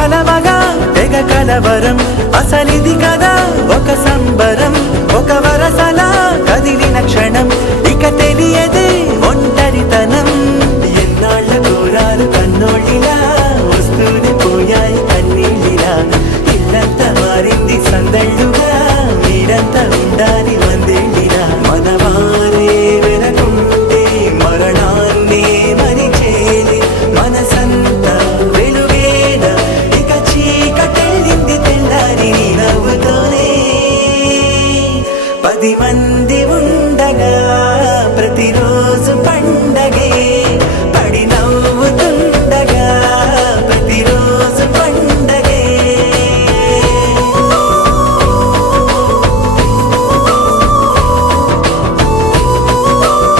కలవగా తెగ కలవరం అసలిది కదా ఒక సంబరం ఒక వరసలా కదిలిన క్షణం ఇక తెలియ